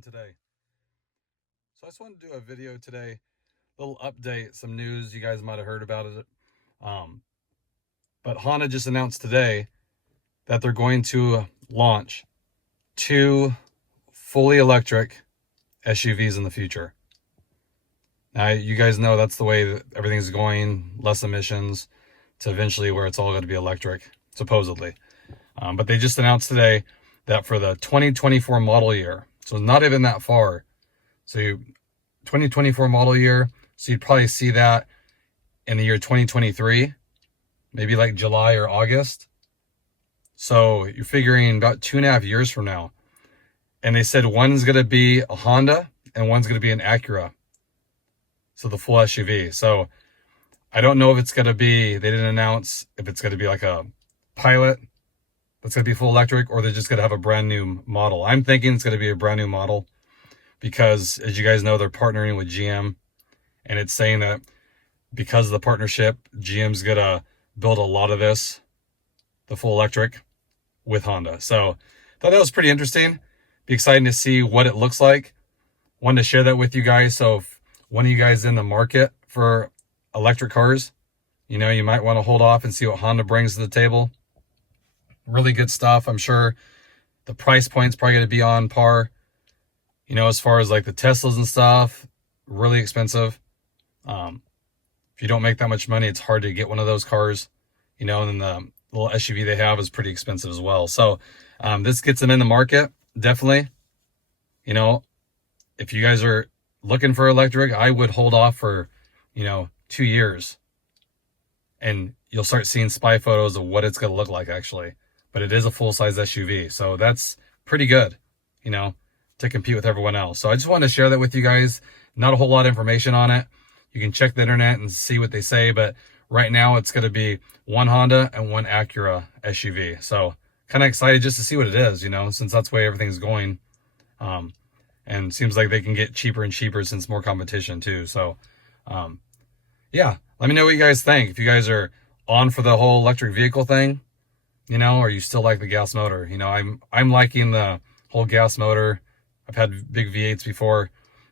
on today? So I just wanted to do a video today, a little update, some news you guys might have heard about it. But Honda just announced today that they're going to launch 2 fully electric SUVs in the future. Now, you guys know that's the way that everything's going, less emissions, to eventually where it's all going to be electric, supposedly. But they just announced today that for the 2024 model year, so not even that far. So 2024 model year, so you'd probably see that in the year 2023, maybe like July or August. So you're figuring about 2.5 years from now. And they said one's going to be a Honda and one's going to be an Acura. So the full SUV. So I don't know if it's going to be, they didn't announce if it's going to be like a Pilot that's going to be full electric, or they're just going to have a brand new model. I'm thinking it's going to be a brand new model because, as you guys know, they're partnering with GM, and it's saying that because of the partnership, GM's going to build a lot of this, the full electric, with Honda. So I thought that was pretty interesting. Be exciting to see what it looks like. Wanted to share that with you guys. So if one of you guys is in the market for electric cars, you know, you might want to hold off and see what Honda brings to the table. Really good stuff. I'm sure the price point's probably going to be on par, you know, as far as like the Teslas and stuff. Really expensive. If you don't make that much money, it's hard to get one of those cars, you know, and then the little SUV they have is pretty expensive as well. So this gets them in the market, definitely. You know, if you guys are looking for electric, I would hold off for, 2 years. And you'll start seeing spy photos of what it's going to look like, actually. But it is a full-size SUV. So that's pretty good, to compete with everyone else. So I just wanted to share that with you guys. Not a whole lot of information on it. You can check the internet and see what they say. But right now, it's going to be one Honda and one Acura SUV. So kind of excited just to see what it is, since that's the way everything's going. And it seems like they can get cheaper and cheaper since more competition, too. So, yeah, let me know what you guys think. If you guys are on for the whole electric vehicle thing, or you still like the gas motor. I'm liking the whole gas motor. I've had big V8s before.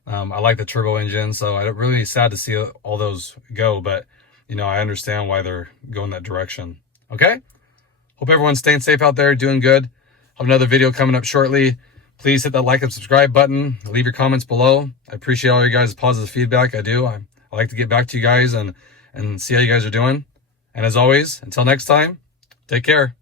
I like the turbo engine, so I'm really sad to see all those go, but I understand why they're going that direction. Okay? Hope everyone's staying safe out there, doing good. Have another video coming up shortly. Please hit that like and subscribe button. Leave your comments below. I appreciate all you guys' positive feedback. I do. I like to get back to you guys and see how you guys are doing. And as always, until next time, take care.